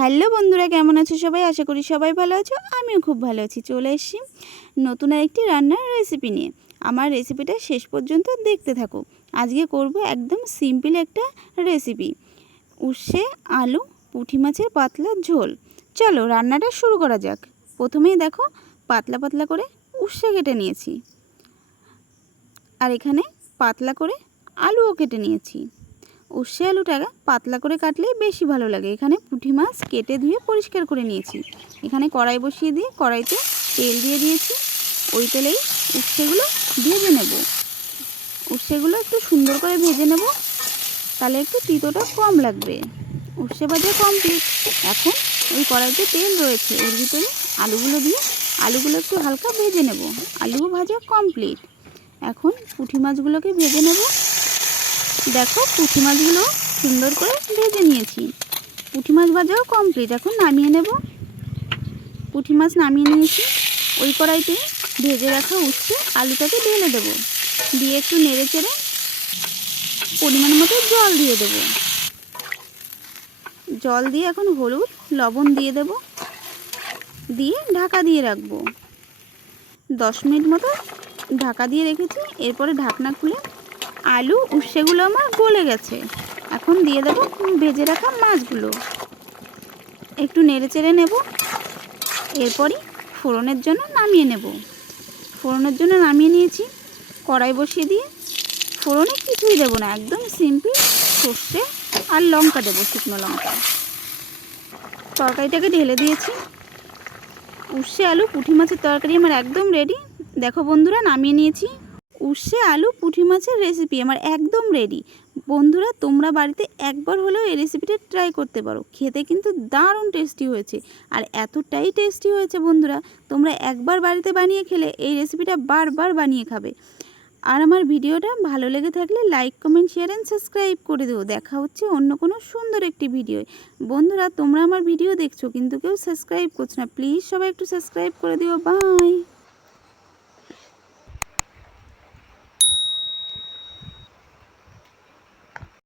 Hello বন্ধুরা, কেমন আছো সবাই? আশা করি সবাই ভালো আছো। আমিও খুব ভালো আছি। চলে এসেছি নতুন একটি রান্নার রেসিপি নিয়ে। আমার রেসিপিটা শেষ পর্যন্ত দেখতে থাকো। আজকে করব একদম সিম্পল একটা রেসিপি, উচ্ছে আলু পুঁটি মাছের পাতলা ঝোল। চলো রান্নাটা শুরু করা যাক। প্রথমেই দেখো পাতলা পাতলা করে উচ্ছে কেটে নিয়েছি, আর এখানে পাতলা করে আলুও কেটে নিয়েছি। উচ্ছে আলুটা পাতলা করে কাটলেই বেশি ভালো লাগে। এখানে পুঁটি মাছ কেটে ধুয়ে পরিষ্কার করে নিয়েছি। এখানে কড়াই বসিয়ে দিয়ে কড়াইতে তেল দিয়ে দিয়েছি। ওই তেলেই উচ্ছেগুলো ভেজে নেব। উচ্ছেগুলো একটু সুন্দর করে ভেজে নেব, তাহলে একটু তিতোটা কম লাগবে। উচ্ছে ভাজা কমপ্লিট। এখন ওই কড়াইতে তেল রয়েছে, এর ভিতরে আলুগুলো দিয়ে আলুগুলো একটু হালকা ভেজে নেব। আলুও ভাজা কমপ্লিট। এখন পুঁটি মাছগুলোকে ভেজে নেব। দেখো পুঁটি মাছগুলো সুন্দর করে ভেজে নিয়েছি। পুঁটি মাছ ভাজাও কমপ্লিট। এখন নামিয়ে নেব। পুঁটি মাছ নামিয়ে নিয়েছি। ওই কড়াইতে ভেজে রাখা উচ্ছে আলুটাকে ঢেলে দেবো, দিয়ে একটু নেড়ে চেড়ে পরিমাণ মতো জল দিয়ে দেব। জল দিয়ে এখন হলুদ লবণ দিয়ে দেব, দিয়ে ঢাকা দিয়ে রাখবো। 10 মিনিট মতো ঢাকা দিয়ে রেখেছি। এরপরে ঢাকনা খুলে আলু উচ্ছেগুলো আমার গলে গেছে। এখন দিয়ে দেবো ভেজে রাখা মাছগুলো, একটু নেড়ে চেড়ে নেব। এরপরই ফোড়নের জন্য নামিয়ে নেব। ফোড়নের জন্য নামিয়ে নিয়েছি। কড়াই বসিয়ে দিয়ে ফোড়নে কিছুই দেবো না, একদম সিম্পল সর্ষে আর লঙ্কা দেবো, শুকনো লঙ্কা। তরকারিটাকে ঢেলে দিয়েছি। উচ্ছে আলু পুঁটি মাছের তরকারি আমার একদম রেডি। দেখো বন্ধুরা, নামিয়ে নিয়েছি। উচ্ছে আলু পুঁটি মাছের রেসিপি আমার একদম রেডি। বন্ধুরা, তোমরা বাড়িতে একবার হলেও এই রেসিপিটা ট্রাই করতে পারো। খেতে কিন্তু দারুণ টেস্টি হয়েছে, আর এতটাই টেস্টি হয়েছে বন্ধুরা, তোমরা একবার বাড়িতে বানিয়ে খেলে এই রেসিপিটা বারবার বানিয়ে খাবে। আর আমার ভিডিওটা ভালো লেগে থাকলে like comment share and subscribe করে দিও। দেখা হচ্ছে অন্য কোনো সুন্দর একটি ভিডিও। বন্ধুরা, তোমরা আমার ভিডিও দেখছো কিন্তু কেউ সাবস্ক্রাইব করছো না, প্লিজ সবাই একটু সাবস্ক্রাইব করে দিও। বাই।